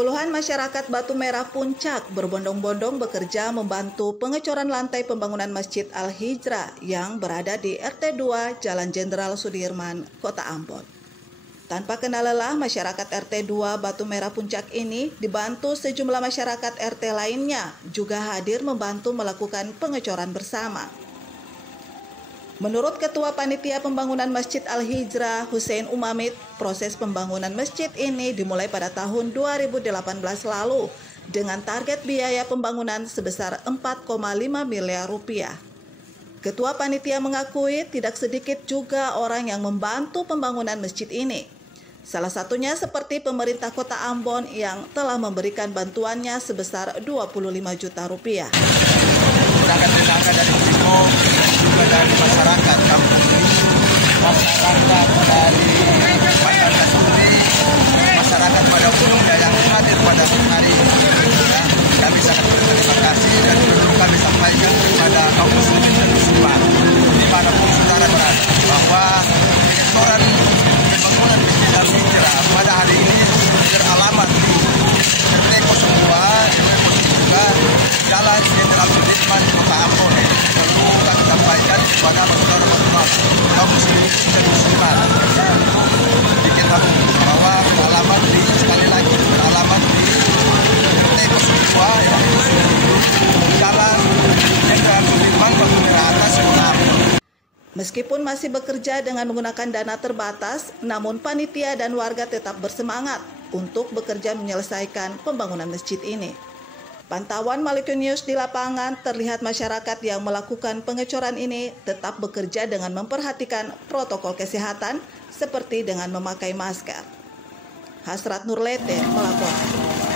Puluhan masyarakat Batu Merah Puncak berbondong-bondong bekerja membantu pengecoran lantai pembangunan Masjid Al-Hijrah yang berada di RT 2 Jalan Jenderal Sudirman, Kota Ambon. Tanpa kenal lelah, masyarakat RT 2 Batu Merah Puncak ini dibantu sejumlah masyarakat RT lainnya juga hadir membantu melakukan pengecoran bersama. Menurut Ketua Panitia Pembangunan Masjid Al-Hijrah, Hussein Umamid, proses pembangunan masjid ini dimulai pada tahun 2018 lalu dengan target biaya pembangunan sebesar 4,5 miliar rupiah. Ketua Panitia mengakui tidak sedikit juga orang yang membantu pembangunan masjid ini. Salah satunya seperti pemerintah Kota Ambon yang telah memberikan bantuannya sebesar 25 juta rupiah. Tenaga dari Ciko, juga dari masyarakat kampung ini, masyarakat dari masyarakat sendiri, masyarakat pada umumnya yang hadir pada hari ini. Ya, kami sangat berterima kasih dan perlu kami sampaikan kepada kaum muslimin dan muslimat dimanapun saudara berada bahwa pengecoran pembangunan Masjid Al-Hijrah pada hari ini beralamat di RT 02 Jalan Jenderal Sudirman, Kota Ambon. Perlu kami sampaikan kepada saudara-saudara kaum muslimin dan muslimat diketahui bahwa beralamat di sekali lagi beralamat di RT 02 yang Jalan Jenderal Sudirman, Batu Merah Atas, Kota Ambon. Meskipun masih bekerja dengan menggunakan dana terbatas, namun panitia dan warga tetap bersemangat untuk bekerja menyelesaikan pembangunan masjid ini. Pantauan Maluku News di lapangan terlihat masyarakat yang melakukan pengecoran ini tetap bekerja dengan memperhatikan protokol kesehatan seperti dengan memakai masker. Hasrat Nurlete melaporkan.